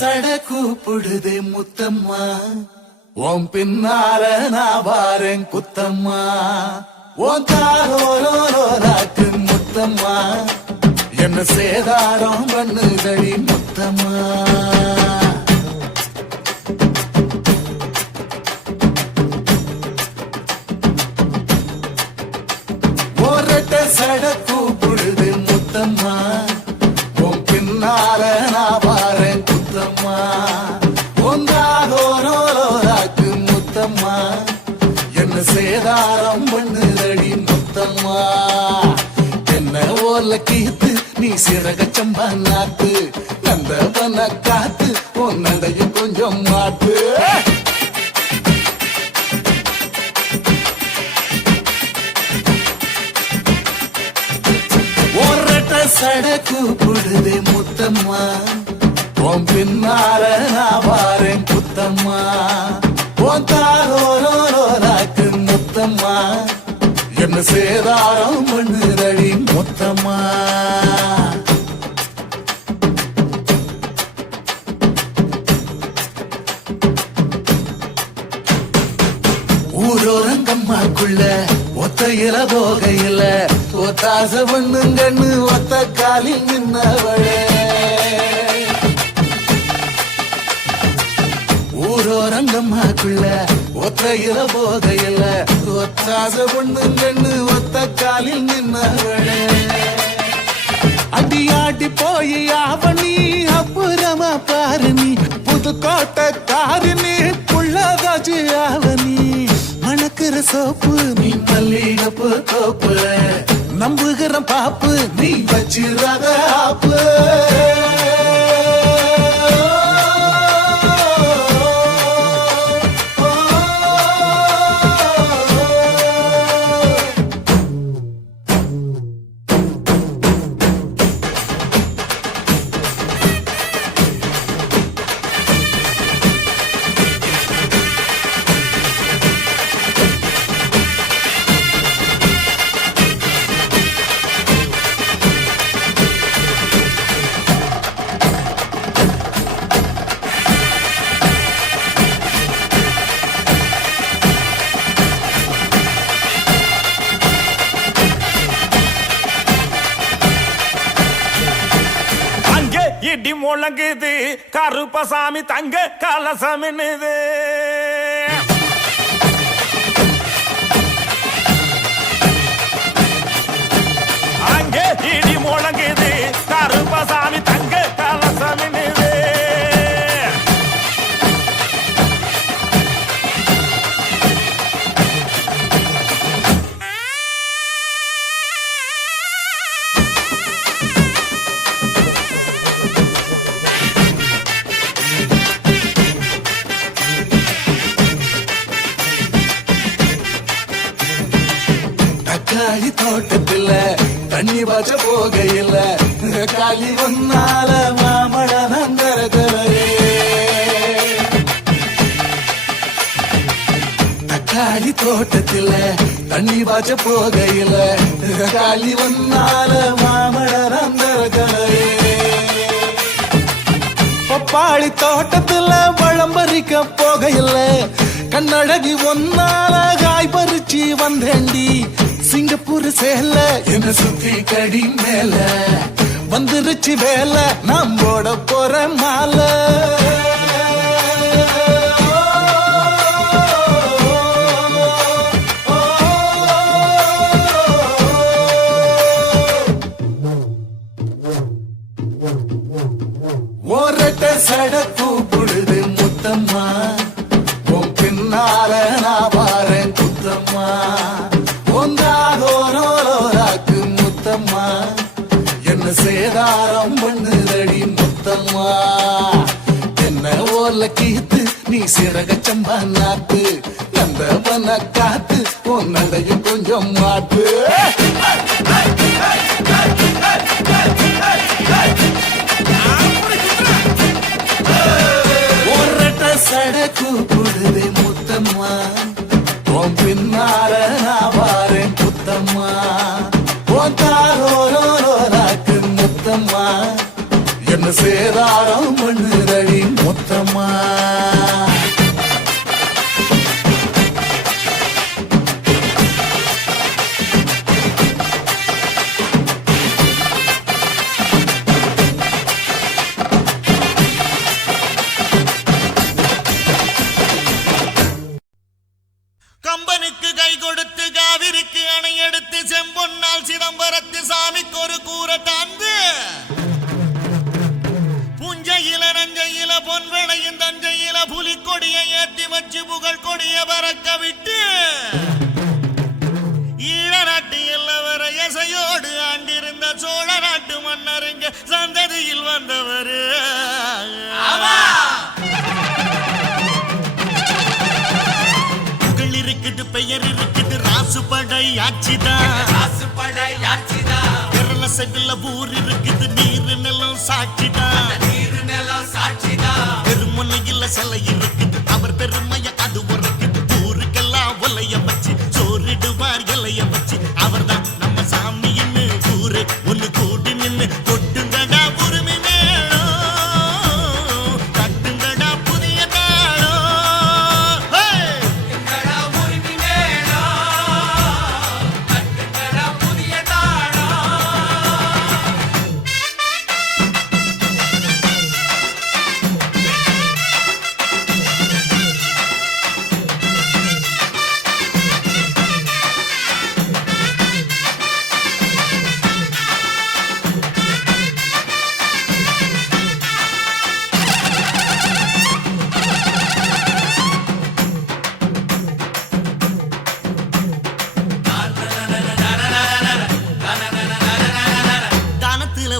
சட கூப்பிடுதே முத்தம்மா, உன் பின்னால நான் வாரேன் குத்தம்மா, உன் காரோராக்கு முத்தம்மா, என்ன சேதாரம் பண்ணுதடி முத்தம்மா. ஒரட்ட சட கூப்பிடுது முத்தம்மா, உன் பின்னால நான் வாரேன் குத்தம்மா, ஒன்றாகோராக்கு முத்தம்மா, என்ன சேதாரம் பண்ணுதடி முத்தம்மா. என்ன ஓல கீத்து நீ சிறக சம்பா நாத்து, நந்தவன காத்து உன் நடையும் கொஞ்சம் மாத்து. சட கூப்பிடுதே முத்தம்மா, உன் பின்னால நான் வாரேன் குத்தம்மா, உன் தாரோராக்கு முத்தம்மா, என்ன சேதாரம் பண்ணுதடி முத்தம்மா. ஊரோரங்கம்மாக்குள்ள ஒத்தையில போகையில ஒத்தாச பண்ணுங்கன்னு ஒத்த காலில் நின்னவளே. ஊரோரங்கம்மாக்குள்ள ஒத்தையில போகையில ஒத்தாச பண்ணுங்கன்னு ஒத்த காலில் நின்னவளே. அடியாடி போய் ஆவணி அப்புறமா பாரு நீ, புதுக்கோட்டை காரு நீ, புள்ளதாச்சு ஆவணி, மணக்கிற சோப்பு நீ, மல்லிகப்பு தோப்பு, நம்புகிற பாப்பு நீ, வச்சிராத ஆப்பு. இடி முழங்குது கருப்பசாமி தங்க கலசமின்னுது. அங்கே இடி முழங்குது கருப்பசாமி தங்க கலசமின்னுது. காளி தோட்டத்துல தண்ணி பாய்ச்ச போகையில காளி ஒன்னால மாமழ நந்தரகலே. தக்காளி தோட்டத்துல தண்ணி பாய்ச்ச போகையில காளி ஒன்னால மாமழ நந்தரகலே. பப்பாளி தோட்டத்துல பழம் பறிக்க போகையில கண்ணழகி ஒன்னால காய் பறிச்சு வந்தேண்டி. சிங்கப்பூர் சேல என்ன சுத்தி கடி மேல வந்துருச்சு வேலை, நாம் போட போற மாலை. சட கூப்பிடுது முத்தம்மா உன் பின்னால நான் வாரேன் குத்தம்மா ஒன்றாகோரோராக்கு முத்தம்மா என்ன சேதாரம் பண்ணுதடி முத்தம்மா என்ன ஓர்ல கீத்து நீ சிறக சம்பா நாத்து நந்தவன காத்து உன் நடையும் கொஞ்சம் மாத்து சட கூப்பிடுதே முத்தம்மா உன் பின்னால நான் வாரேன் புத்தம்மா உன் தாரோரோராக்கு முத்தம்மா என்ன சேதாரம் பண்ணுதடி முத்தம்மா கம்பனுக்கு கை கொடுத்து காவிரிக்கு அணை எடுத்து செம்பொன்னால் சிதம்பரத்து சாமிக்கு ஒரு கூரை தாந்து புஞ்சையில நஞ்சையில பொன்வளையும் தஞ்சையில புலிக்கொடியை ஏத்தி வச்சு புகழ் கொடிய பறக்க விட்டு ஈழ நாட்டு எல்லவர எசையோடு ஆண்டிருந்த சோழ நாட்டு மன்னருங்க சந்ததியில் வந்தவரு இருக்குது பெயர் இருக்குது ராசுபடை ஆட்சிதான் கேரள சைடுல ஊர் இருக்குது நீர் நிலம் சாட்சிதான் பெருமுனையில் சிலை இருக்குது அவர் பெருமைய அது உரைக்குது ஊருக்கெல்லாம் ஒலைய வச்சு சோறிடுவார் இலைய வச்சு அவர்தான் நம்ம சாமின்னு ஊரு ஒண்ணு கூடி நின்னு கொட்டுங்கடா உரிமை மேளம் கட்டுங்கடா புதிய தாளம்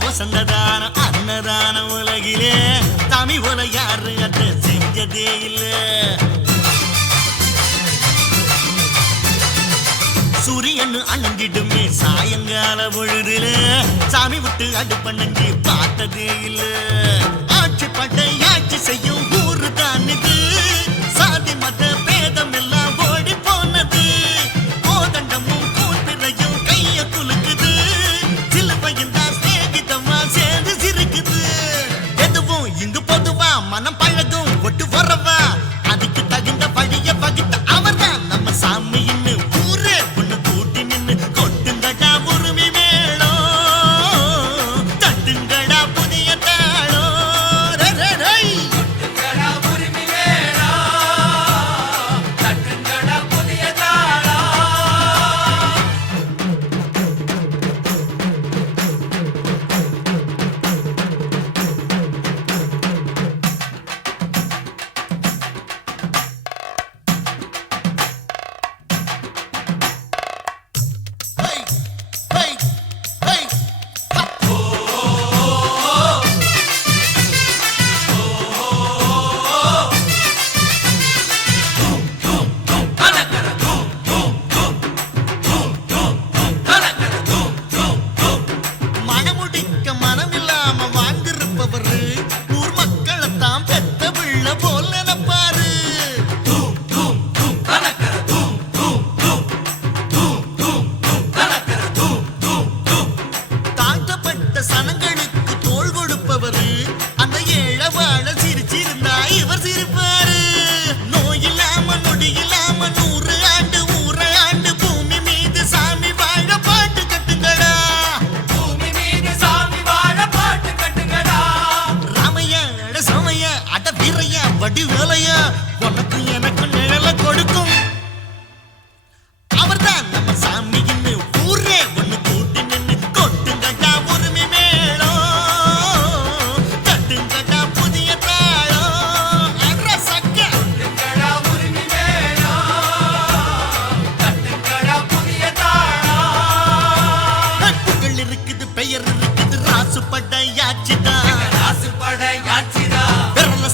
வசந்ததான அன்னதான உலகிலே தமிழ் போல யாரு அத செஞ்சதே இல்ல சூரியன் அணங்கிடுமே சாயங்கால பொழுதுல சாமி விட்டு அடுப்பண்ணி பார்த்ததே இல்ல ஆட்சி பட்டை ஆட்சி செய்யும் ஊரு தான் இது சாதி மத பேதம் எல்லாம் ஓடி போனது கோதண்டமும் கூத்திரையும் கைய குலுக்குது சிலுவையும் தான் சேர்ந்து சிரிக்குது எதுவும் இங்கு பொதுவா மனம் பழகும் ஒட்டு வரவா அதுக்கு தகுந்த வழிய வகுத்த அவர்தான் நம்ம சாமின்னு ஊரே ஒண்ணு கூட்டி நின்னு கொட்டுங்கடா உரிமை மேளம் தட்டுங்கடா புதிய தாளம்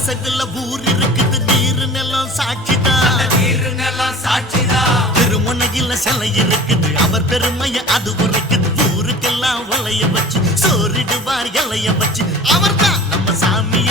வாசகுல ஊர் இருக்குது நீரு நிலம் சாட்சிதான் திருமுனையில சிலை இருக்குது அவர் பெருமைய அது உரைக்குது ஊருக்கெல்லாம் வலைய வச்சு சோறிடுவார் இலைய வச்சு அவர்தான் நம்ம சாமி